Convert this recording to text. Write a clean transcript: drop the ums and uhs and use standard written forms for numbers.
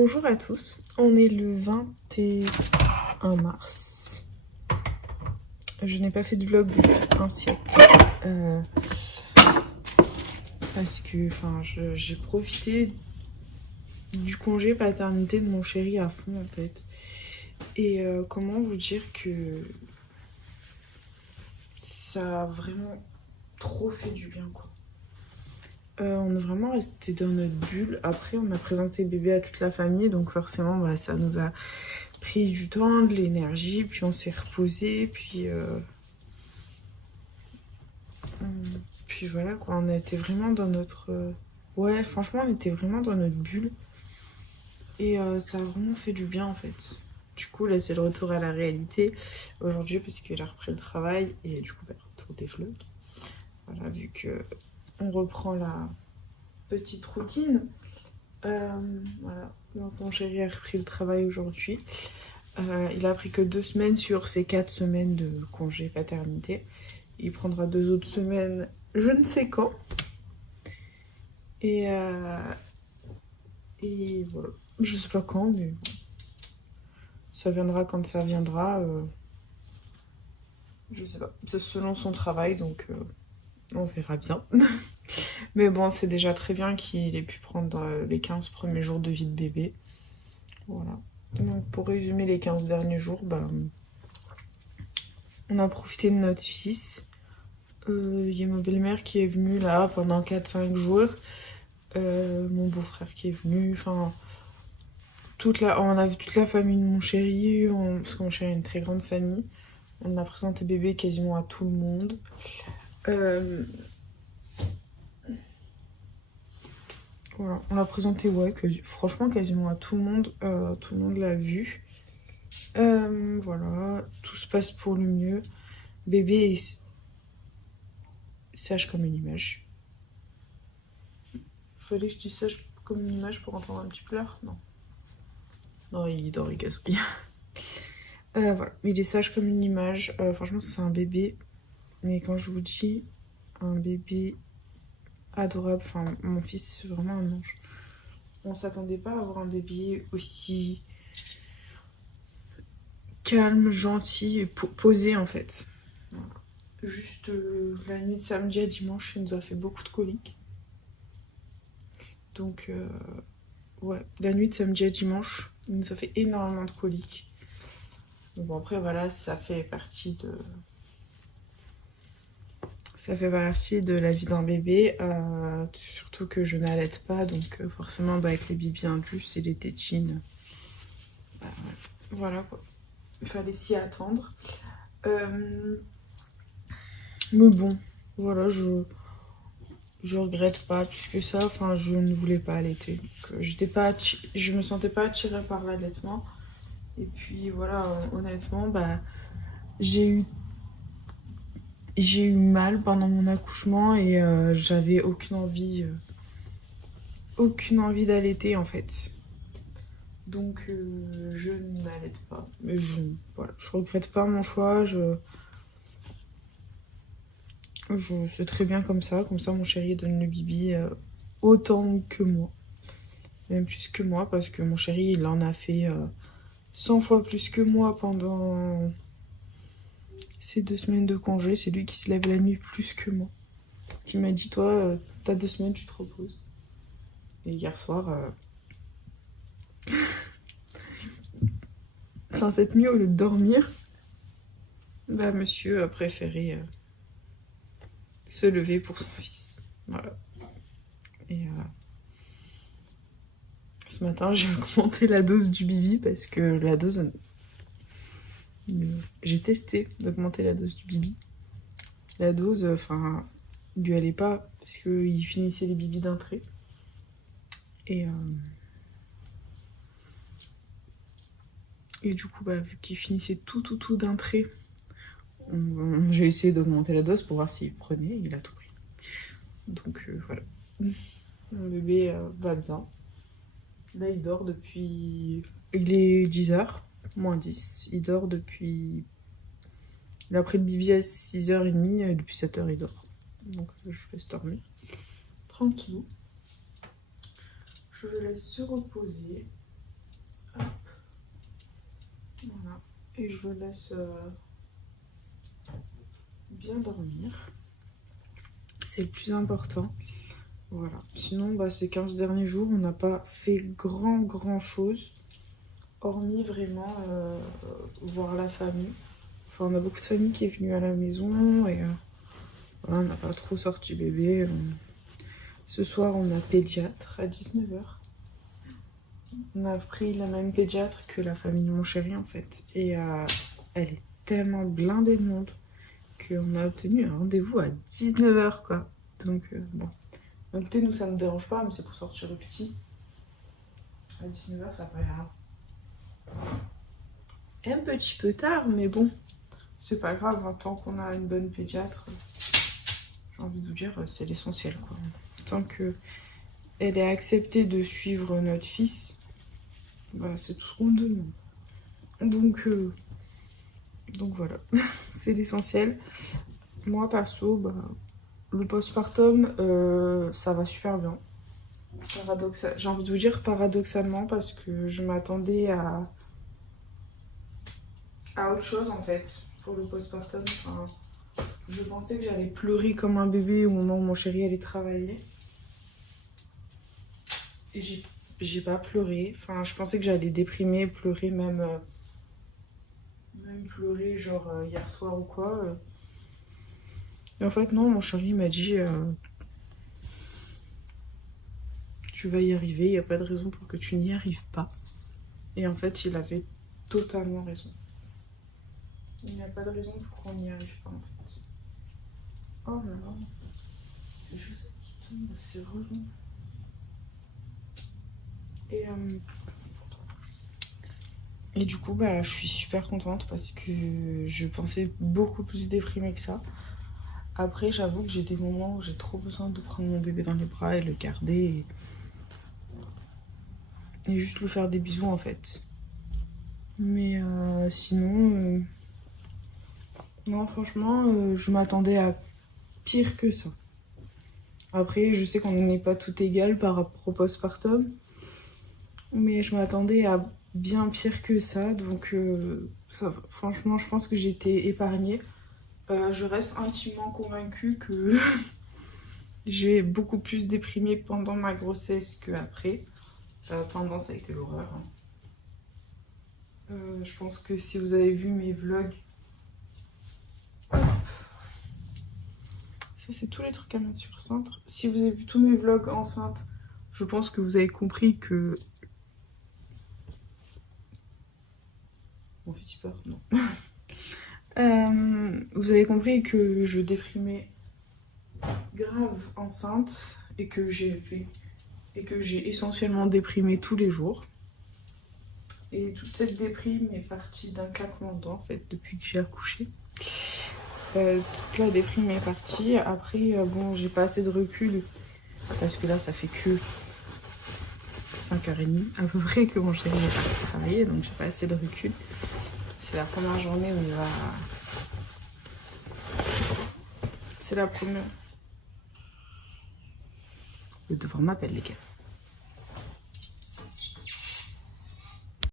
Bonjour à tous, on est le 21 mars. Je n'ai pas fait de vlog depuis un siècle. Parce que j'ai profité du congé paternité de mon chéri à fond en fait. Et comment vous dire que ça a vraiment trop fait du bien quoi. On est vraiment resté dans notre bulle. Après on a présenté le bébé à toute la famille, donc forcément ça nous a pris du temps, de l'énergie, puis on s'est reposé, puis voilà quoi, on a été vraiment dans notre... Ouais, franchement on était vraiment dans notre bulle. Et ça a vraiment fait du bien en fait. Du coup là c'est le retour à la réalité aujourd'hui parce qu'il a repris le travail et du coup retour des vlogs. Voilà, vu que on reprend la petite routine. Voilà, donc mon chéri a repris le travail aujourd'hui. Il a pris que 2 semaines sur ses 4 semaines de congé paternité. Il prendra 2 autres semaines, je ne sais quand. Et voilà, je sais pas quand, mais ça viendra quand ça viendra. Je sais pas, c'est selon son travail, donc on verra bien. Mais bon, c'est déjà très bien qu'il ait pu prendre les 15 premiers jours de vie de bébé. Voilà. Donc pour résumer les 15 derniers jours, on a profité de notre fils. Il y a ma belle-mère qui est venue là pendant 4-5 jours. Mon beau-frère qui est venu. Enfin, on a vu toute la famille de mon chéri. Parce que mon chéri a une très grande famille. On a présenté bébé quasiment à tout le monde. Voilà, on l'a présenté, ouais, franchement quasiment à tout le monde. Tout le monde l'a vu. Voilà, tout se passe pour le mieux. Bébé est sage comme une image. Fallait que je dise sage comme une image pour entendre un petit pleur? Non. Non, il dort, il gazouille. Voilà, il est sage comme une image. Franchement, c'est un bébé. Mais quand je vous dis un bébé adorable, enfin, mon fils, c'est vraiment un ange. On s'attendait pas à avoir un bébé aussi calme, gentil et posé en fait. Voilà. Juste la nuit de samedi à dimanche, il nous a fait beaucoup de coliques. Donc, ouais, la nuit de samedi à dimanche, il nous a fait énormément de coliques. Bon, après, voilà, ça fait partie de la vie d'un bébé. Surtout que je n'allaite pas, donc forcément, avec les bibis indus et les tétines. Voilà quoi. Il fallait s'y attendre. Mais bon, voilà, je regrette pas plus que ça. Enfin, je ne voulais pas allaiter. Donc, je me sentais pas attirée par l'allaitement. Et puis voilà, honnêtement, j'ai eu mal pendant mon accouchement et j'avais aucune envie d'allaiter en fait. Donc je n'allaite pas. Mais voilà, je regrette pas mon choix. C'est très bien comme ça mon chéri donne le bibi autant que moi. Même plus que moi parce que mon chéri il en a fait 100 fois plus que moi pendant ces 2 semaines de congé. C'est lui qui se lève la nuit plus que moi. Qui m'a dit toi t'as 2 semaines tu te reposes. Et hier soir... Enfin cette nuit au lieu de dormir, monsieur a préféré se lever pour son fils. Voilà. Et ce matin, j'ai augmenté la dose du bibi parce que la dose... J'ai testé d'augmenter la dose du bibi. La dose, lui allait pas parce qu'il finissait les bibis d'un trait. Et du coup, vu qu'il finissait tout d'un trait, j'ai essayé d'augmenter la dose pour voir s'il prenait. Il a tout pris. Donc voilà. Mon bébé va bien. Là, il dort depuis... Il est 10h, moins 10. Il dort depuis... Il a pris le bibi à 6h30, et depuis 7h, il dort. Donc, je laisse dormir. Tranquille. Je le laisse se reposer. et je le laisse bien dormir. C'est le plus important. Voilà. Sinon, bah, ces 15 derniers jours, on n'a pas fait grand chose. Hormis vraiment voir la famille. Enfin, on a beaucoup de famille qui est venue à la maison et voilà, on n'a pas trop sorti bébé. Ce soir, on a pédiatre à 19 h. On a pris la même pédiatre que la famille de mon chéri en fait. Et elle est tellement blindée de monde qu'on a obtenu un rendez-vous à 19 h quoi. Donc bon. Donc écoutez, nous ça ne me dérange pas, mais c'est pour sortir le petit. À 19 h ça paraît un petit peu tard, mais bon. C'est pas grave, hein, tant qu'on a une bonne pédiatre, j'ai envie de vous dire, c'est l'essentiel quoi. Tant que elle est acceptée de suivre notre fils, bah, c'est tout ce qu'on demande. Donc voilà, c'est l'essentiel. Moi perso, bah, le postpartum, ça va super bien. J'ai envie de vous dire paradoxalement parce que je m'attendais à autre chose en fait pour le postpartum. Enfin, je pensais que j'allais pleurer comme un bébé au moment où mon chéri allait travailler. Et j'ai pas pleuré. Enfin, je pensais que j'allais déprimer, pleurer même pleurer genre hier soir ou quoi. Et en fait non, mon chéri m'a dit tu vas y arriver, il n'y a pas de raison pour que tu n'y arrives pas. Et en fait il avait totalement raison. Il n'y a pas de raison pour qu'on n'y arrive pas en fait. Oh là là, les chaussettes qui tombent, c'est relou. Et du coup, bah, je suis super contente parce que je pensais beaucoup plus déprimée que ça. Après, j'avoue que j'ai des moments où j'ai trop besoin de prendre mon bébé dans les bras et le garder et juste lui faire des bisous en fait. Mais sinon, non, franchement, je m'attendais à pire que ça. Après, je sais qu'on n'est pas tout égal par rapport au postpartum, mais je m'attendais à bien pire que ça, donc ça, franchement, je pense que j'ai été épargnée. Je reste intimement convaincue que j'ai beaucoup plus déprimé pendant ma grossesse qu'après. Pendant, ça a été l'horreur. Hein. Je pense que si vous avez vu mes vlogs... Ça, c'est tous les trucs à mettre sur cintre. Si vous avez vu tous mes vlogs enceintes, je pense que vous avez compris que... Mon fils il peur, non. Vous avez compris que je déprimais grave enceinte et que j'ai essentiellement déprimé tous les jours. Et toute cette déprime est partie d'un claquement de doigts en fait depuis que j'ai accouché. Toute la déprime est partie. Après, bon, j'ai pas assez de recul parce que là, ça fait que 5h30 à peu près que mon chéri est parti travailler, donc j'ai pas assez de recul. C'est la première journée où il va... C'est la première... Le devoir m'appelle les gars.